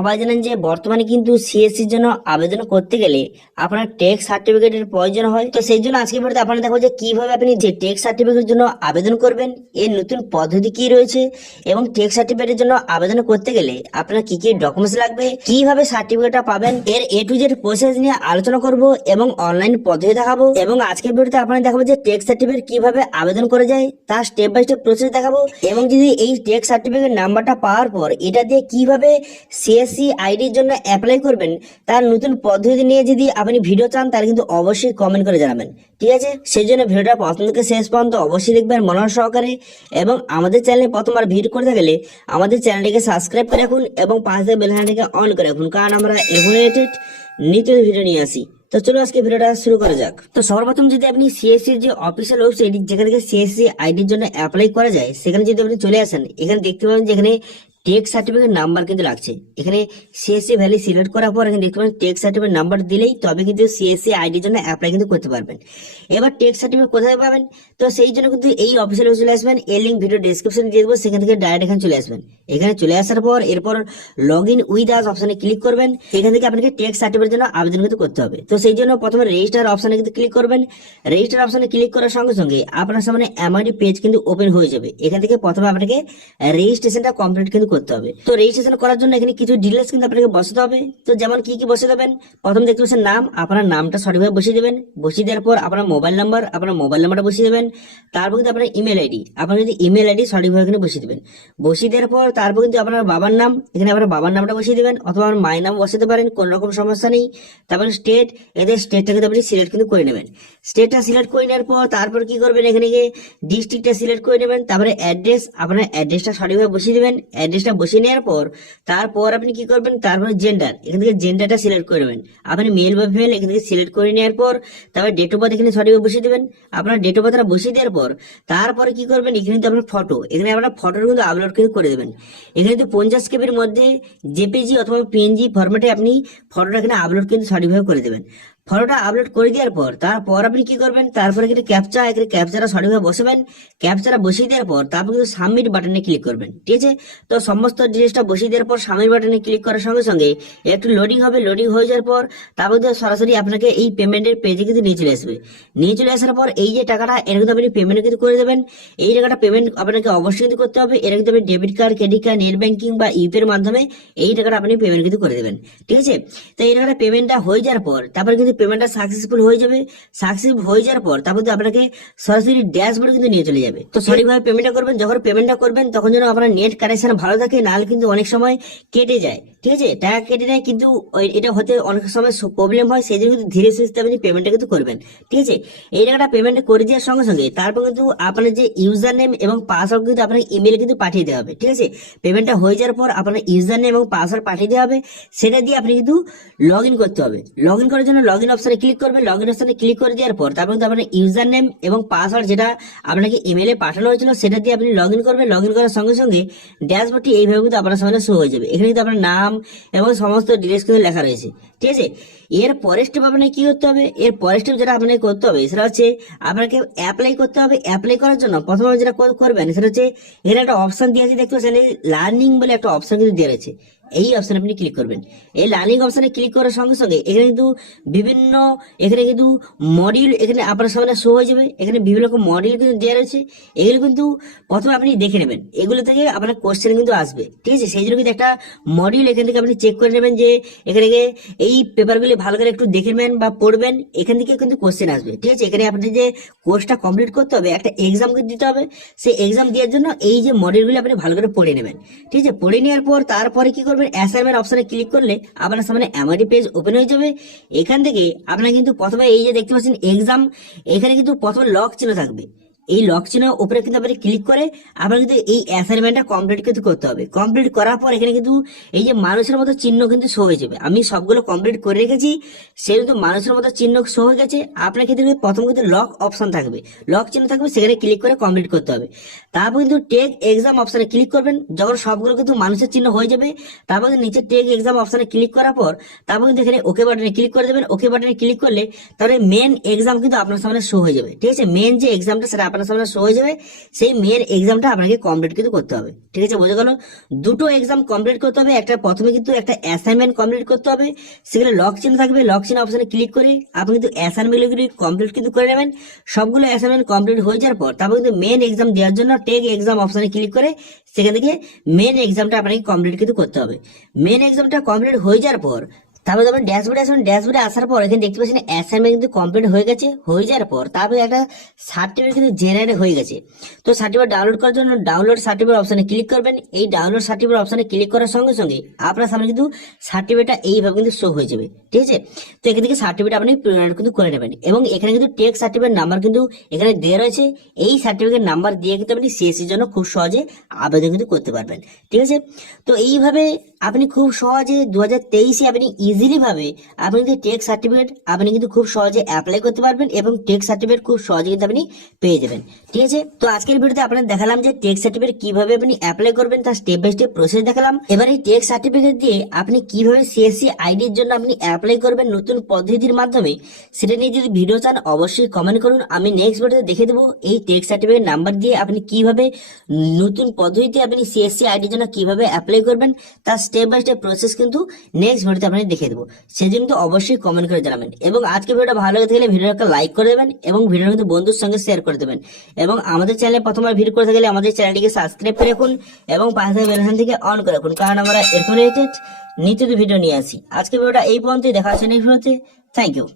সবাই জানেন যে বর্তমানে কিন্তু সিএসসির জন্য আবেদন করতে গেলে আপনার টেক্সট সার্টিফিকেটের প্রয়োজন হয়। তো সেই জন্য আজকে ভিডিওতে আপনারা দেখো যে কিভাবে আপনি যে টেক্সট সার্টিফিকেটের জন্য আবেদন করবেন, এর নতুন পদ্ধতি কি রয়েছে এবং টেক্সট সার্টিফিকেটের জন্য আবেদন করতে গেলে আপনার কি কি ডকুমেন্টস লাগবে, কিভাবে সার্টিফিকেটটা পাবেন, এর এ টু জেড প্রসেস নিয়ে আলোচনা করব এবং অনলাইন পদ্ধতি দেখাবো। এবং আজকের ভিডিওতে আপনারা দেখাবো যে টেক্সট সার্টিফিকেট কিভাবে আবেদন করে যায় তার স্টেপ বাই স্টেপ প্রসেস দেখাবো। এবং যদি এই টেক্সট সার্টিফিকেট নাম্বারটা পাওয়ার পর এটা দিয়ে কিভাবে সিএসসি আইডির জন্য অ্যাপ্লাই করবেন তার নতুন পদ্ধতি নিয়ে যদি আপনি ভিডিও চান তাহলে কিন্তু অবশ্যই কমেন্ট করে জানাবেন, ঠিক আছে? সেই জন্য ভিডিওটা প্রথম থেকে শেষ পর্যন্ত অবশ্যই দেখবেন মনোযোগ সহকারে। এবং আমাদের চ্যানেলে প্রথমবার ভিডিও করতে গেলে আমাদের চ্যানেলটিকে সাবস্ক্রাইব করে রাখুন এবং পাশে বেল আইকনটিকে অন করে রাখুন, কারণ আমরা রিলেটেড নিত্য ভিডিও নিয়ে আসি। তো চলো আজকে ভিডিওটা শুরু করা যাক। তো সর্বপ্রথম যদি আপনি সিএসসি যে অফিসিয়াল ওয়েবসাইট যেখান থেকে সিএসসি আইডির জন্য অ্যাপ্লাই করা যায় সেখানে যদি আপনি চলে আসেন, এখানে দেখতে পাবেন যে এখানে টেক্সট সার্টিফিকেট নাম্বার কিন্তু লাগছে। এখানে সিএসসি ভ্যালু সিলেক্ট করার পর এখানে দেখতে পাবেন টেক্সট সার্টিফিকেট নাম্বার দিলেই তবে কিন্তু সিএসসি আইডির জন্য অ্যাপ্লাই কিন্তু করতে পারবেন। এবার টেক্সট সার্টিফিকেট কোথায় পাবেন? তো সেই জন্য কিন্তু এই অফিসিয়াল ওয়েবসাইটে চলে আসবেন, এর লিঙ্ক ভিডিও ডেসক্রিপশনে দিয়ে দেবো, সেখান থেকে ডাইরেক্ট এখানে চলে আসবেন। এখানে চলে আসার পর এরপর লগ ইন উইথ আস অপশনে ক্লিক করবেন। এখান থেকে আপনাকে টেক্সট সার্টিফিকেটের জন্য আবেদন কিন্তু করতে হবে। তো সেই জন্য প্রথমে রেজিস্টার অপশনে কিন্তু ক্লিক করবেন। রেজিস্টার অপশনে ক্লিক করার সঙ্গে সঙ্গে আপনার সামনে এমআইডি পেজ কিন্তু ওপেন হয়ে যাবে। এখান থেকে প্রথমে আপনাকে রেজিস্ট্রেশনটা কমপ্লিট কিন্তু করতে হবে। তো রেজিস্ট্রেশন করার জন্য এখানে কিছু ডিটেলস কিন্তু আপনাকে বসাতে হবে। তো যেমন কি কি বসে দেবেন, প্রথম দেখতে পাচ্ছেন নাম, আপনার নামটা সঠিকভাবে বসিয়ে দেবেন। বসিয়ে দেওয়ার পর আপনার মোবাইল নাম্বারটা বসিয়ে দেবেন। তারপর কিন্তু আপনার ইমেল আইডি, আপনার যদি ইমেল আইডি সঠিকভাবে এখানে বসিয়ে দেবেন। বসিয়ে দেওয়ার পর তারপর কিন্তু আপনার বাবার নাম, এখানে আপনার বাবার নামটা বসিয়ে দেবেন, অথবা আপনার মায়ের নাম বসাতে পারেন, কোনো রকম সমস্যা নেই। তারপরে স্টেট, এদের স্টেটটা কিন্তু আপনি সিলেক্ট কিন্তু করে নেবেন। স্টেটটা সিলেক্ট করে নেওয়ার পর তারপর কি করবেন, এখানে গিয়ে ডিস্ট্রিক্টটা সিলেক্ট করে নেবেন। তারপরে অ্যাড্রেস, আপনার অ্যাড্রেসটা সঠিকভাবে বসিয়ে দেবেন। অ্যাড্রেসটা বসিয়ে নেওয়ার পর তারপর আপনি কি করবেন, তারপরে জেন্ডার, এখান থেকে জেন্ডারটা সিলেক্ট করে নেবেন। আপনি মেল বা ফিমেল এখান থেকে সিলেক্ট করে নেওয়ার পর তারপরে ডেট অফ বার্থ এখানে সঠিকভাবে বসিয়ে দেবেন। আপনার ডেট অফ বার্থটা বসিয়ে দেওয়ার পর তারপরে কি করবেন, এখানে কিন্তু আপনার ফটো, এখানে আপনার ফটোর কিন্তু আপলোড কিন্তু করে দেবেন। এখানে কিন্তু 50 কেবির মধ্যে জেপিজি অথবা পিএনজি ফরম্যাটে আপনি ফটোটা এখানে আপলোড কিন্তু সঠিকভাবে করে দেবেন। ফটোটা আপলোড করে দেওয়ার পর তারপর আপনি কি করবেন, তারপরে এখানে ক্যাপচাটা সঠিকভাবে বসাবেন। ক্যাপচাটা বসিয়ে দেওয়ার পর তারপর কিন্তু সাবমিট বাটনে ক্লিক করবেন, ঠিক আছে? তো সমস্ত ডিটেলসটা বসিয়ে দেওয়ার পর সাবমিট বাটনে ক্লিক করার সঙ্গে সঙ্গে একটু লোডিং হবে। লোডিং হয়ে যাওয়ার পর তারপর কিন্তু সরাসরি আপনাকে এই পেমেন্টের পেজে কিন্তু নিয়ে চলে আসবে। নিয়ে চলে আসার পর এই যে টাকাটা এটা কিন্তু আপনি পেমেন্ট কিন্তু করে দেবেন। এই টাকাটা পেমেন্ট আপনাকে অবশ্যই কিন্তু করতে হবে। এটা কিন্তু আপনি debit card, credit card, net banking বা ইউপিআই এর মাধ্যমে এই টাকাটা আপনি পেমেন্ট কিন্তু করে দেবেন, ঠিক আছে? তো এই টাকাটা পেমেন্টটা হয়ে যাওয়ার পর তারপরে কিন্তু পেমেন্টটা সাকসেসফুল হয়ে যাবে। সাকসেসফুল হয়ে যাওয়ার পর তারপর কিন্তু আপনাকে সরাসরি ড্যাশবোর্ডে কিন্তু নিয়ে চলে যাবে। তো সঠিকভাবে পেমেন্টটা করবেন। যখন পেমেন্টটা করবেন তখন যেন আপনার নেট কানেকশন ভালো থাকে, নাহলে কিন্তু অনেক সময় কেটে যায়, ঠিক আছে? টাকা কেটে নেয় কিন্তু এটা হতে অনেক সময় প্রবলেম হয়। সেই জন্য কিন্তু ধীরে সুস্থে আপনি পেমেন্টটা কিন্তু করবেন, ঠিক আছে? এই টাকাটা পেমেন্ট করে দেওয়ার সঙ্গে সঙ্গে তারপর কিন্তু আপনার যে ইউজার নেম এবং পাসওয়ার্ড কিন্তু আপনার ইমেল কিন্তু পাঠিয়ে দেওয়া হবে, ঠিক আছে? পেমেন্টটা হয়ে যাওয়ার পর আপনার ইউজার নেম এবং পাসওয়ার্ড পাঠিয়ে দেওয়া হবে। সেটা দিয়ে আপনি কিন্তু লগ ইন করতে হবে। লগ ইন করার জন্য লগ ইন অপশনে ক্লিক করবেন। লগ ইন অপশনে ক্লিক করে দেওয়ার পর তারপর কিন্তু আপনার ইউজার নেম এবং পাসওয়ার্ড যেটা আপনাকে ইমেলে পাঠানো হয়েছিল সেটা দিয়ে আপনি লগ ইন করবেন। লগ ইন করার সঙ্গে সঙ্গে ড্যাশবোর্ডটি এইভাবে কিন্তু আপনার সামনে শো হয়ে যাবে। এখানে কিন্তু আপনার নাম এবং সমস্ত ডিটেলস কিন্তু লেখা রয়েছে, ঠিক আছে? এর পরের স্টেপ আপনাকে কি করতে হবে, এর পরের স্টেপ যেটা আপনাকে করতে হবে সেটা হচ্ছে আপনাকে অ্যাপ্লাই করতে হবে। অ্যাপ্লাই করার জন্য প্রথমে যেটা করবেন সেটা হচ্ছে এখানে একটা অপশন দিয়ে আছে, দেখতে পাচ্ছেন লার্নিং বলে একটা অপশন কিন্তু দেওয়া রয়েছে। এই অপশনে আপনি ক্লিক করবেন। এই লার্নিং অপশনে ক্লিক করার সঙ্গে সঙ্গে এখানে কিন্তু বিভিন্ন মডিউল এখানে আপনার সামনে শো হয়ে যাবে। এখানে বিভিন্ন রকম মডিউল কিন্তু দেওয়া রয়েছে। এগুলো কিন্তু প্রথমে আপনি দেখে নেবেন, এগুলো থেকে আপনার কোশ্চেন কিন্তু আসবে, ঠিক আছে? সেই জন্য কিন্তু একটা মডিউল এখান থেকে আপনি চেক করে নেবেন যে এখানে এই পেপারগুলি ভালো করে একটু দেখে নেবেন বা পড়বেন। এখান থেকে কিন্তু কোশ্চেন আসবে, ঠিক আছে? এখানে আপনার যে কোর্সটা কমপ্লিট করতে হবে, একটা এক্সাম কিন্তু দিতে হবে। সেই এক্সাম দেওয়ার জন্য এই যে মডিউলগুলো আপনি ভালো করে পড়ে নেবেন, ঠিক আছে? পড়ে নেওয়ার পর তারপরে কি করবেন, অ্যাসাইনমেন্ট অপশনে ক্লিক করলে আপনার সামনে এমআইডি পেজ ওপেন হয়ে যাবে। এখান থেকে আপনার কিন্তু প্রথমে এই যে দেখতে পাচ্ছেন এক্সাম, এখানে কিন্তু প্রথমে লক চিহ্ন থাকবে। এই লক চিহ্ন উপরে কিন্তু আপনি ক্লিক করে আপনার কিন্তু এই অ্যাসাইনমেন্টটা কমপ্লিট কিন্তু করতে হবে। কমপ্লিট করার পর এখানে কিন্তু এই যে মানুষের মতো চিহ্ন কিন্তু শো হয়ে যাবে। আমি সবগুলো কমপ্লিট করে রেখেছি, সে কিন্তু মানুষের মতো চিহ্ন শো হয়ে গেছে। আপনার ক্ষেত্রে প্রথম কিন্তু লক অপশন থাকবে, লক চিহ্ন থাকবে, সেখানে ক্লিক করে কমপ্লিট করতে হবে। তারপর কিন্তু টেক এক্সাম অপশনে ক্লিক করবেন। যখন সবগুলো কিন্তু মানুষের চিহ্ন হয়ে যাবে তারপর নিচে টেক এক্সাম অপশনে ক্লিক করার পর তারপর কিন্তু এখানে ওকে বাটনে ক্লিক করে দেবেন। ওকে বাটনে ক্লিক করলে তাহলে মেন এক্সাম কিন্তু আপনার সামনে শো হয়ে যাবে, ঠিক আছে? মেন যে এক্সামটা সেটা আপনার সামনে শো হয়ে যাবে, সেই মেন এক্সামটা আপনাকে কমপ্লিট কিন্তু করতে হবে। ঠিক আছে, বোঝা গেল? দুটো এক্সাম কমপ্লিট করতে হবে। একটা প্রথমে কিন্তু একটা অ্যাসাইনমেন্ট কমপ্লিট করতে হবে, সেখানে লক চিহ্ন থাকবে, লক চিহ্ন অপশনে ক্লিক করে আপনি কিন্তু অ্যাসাইনমেন্টগুলি কমপ্লিট কিন্তু করে নেবেন। সবগুলো অ্যাসাইনমেন্ট কমপ্লিট হয়ে যাওয়ার পর তারপর কিন্তু মেন এক্সাম দেওয়ার জন্য টেক এক্সাম অপশনে ক্লিক করে সেখান থেকে মেন এক্সামটা আপনাকে কমপ্লিট কিন্তু করতে হবে। মেন এক্সামটা কমপ্লিট হয়ে যাওয়ার পর তারপরে যখন ড্যাশবোর্ডে আসবেন, ড্যাশবোর্ডে আসার পর এখানে দেখতে পাচ্ছেন অ্যাসাইনমেন্ট কিন্তু কমপ্লিট হয়ে গেছে। হয়ে যাওয়ার পর তারপরে একটা সার্টিফিকেট কিন্তু জেনারেট হয়ে গেছে। তো সার্টিফিকেট ডাউনলোড করার জন্য ডাউনলোড সার্টিফিকেট অপশনে ক্লিক করবেন। এই ডাউনলোড সার্টিফিকেট অপশনে ক্লিক করার সঙ্গে সঙ্গে আপনার সামনে কিন্তু সার্টিফিকেটটা এইভাবে কিন্তু শো হয়ে যাবে। ঠিক আছে, তো এখান থেকে সার্টিফিকেট আপনি প্রিন্ট কিন্তু করে নেবেন এবং এখানে কিন্তু টেক সার্টিফিকেট নাম্বার কিন্তু এখানে দেওয়া রয়েছে। এই সার্টিফিকেট নাম্বার দিয়ে কিন্তু আপনি সিএসসির জন্য খুব সহজে আবেদন কিন্তু করতে পারবেন। ঠিক আছে, তো এইভাবে আপনি খুব সহজে 2023-এ আপনি ইজিলি ভাবে আপনি কিন্তু টেক সার্টিফিকেট আপনি কিন্তু খুব সহজে অ্যাপ্লাই করতে পারবেন এবং টেক সার্টিফিকেট খুব সহজে কিন্তু আপনি পেয়ে যাবেন। ঠিক আছে, তো আজকের ভিডিওতে আপনাদের দেখালাম যে টেক সার্টিফিকেট কিভাবে আপনি অ্যাপ্লাই করবেন, তার স্টেপ বাই স্টেপ প্রসেস দেখালাম। এবার এই টেক সার্টিফিকেট দিয়ে আপনি কিভাবে সিএসসি আইডির জন্য আপনি অ্যাপ্লাই করবেন নতুন পদ্ধতির মাধ্যমে, সেটা নিয়ে যদি ভিডিও চান অবশ্যই কমেন্ট করুন। আমি নেক্সট ভিডিওতে দেখে দেবো এই টেক সার্টিফিকেট নাম্বার দিয়ে আপনি কিভাবে নতুন পদ্ধতিতে আপনি সিএসসি আইডির জন্য কিভাবে অ্যাপ্লাই করবেন, তার স্টেপ বাই স্টেপ প্রসেস কিন্তু নেক্সট ভিডিওতে আপনি দেখে দেবো। সেজন্য কিন্তু অবশ্যই কমেন্ট করে জানাবেন এবং আজকে ভিডিওটা ভালো লেগে থাকলে ভিডিওটা একটা লাইক করে দেবেন এবং ভিডিওটা কিন্তু বন্ধুর সঙ্গে শেয়ার করে দেবেন এবং আমাদের চ্যানেলে প্রথমবার ভিডিও করে থাকলে আমাদের চ্যানেলটিকে সাবস্ক্রাইব করে রাখুন এবং পাশে থাকা বেল আইকন থেকে অন করে রাখুন, কারণ আমরা এরপর রিলেটেড নিত্য ভিডিও নিয়ে আসি। আজকে ভিডিওটা এই পর্যন্তই, দেখা হচ্ছে নেক্সট ভিডিওতে। Thank you.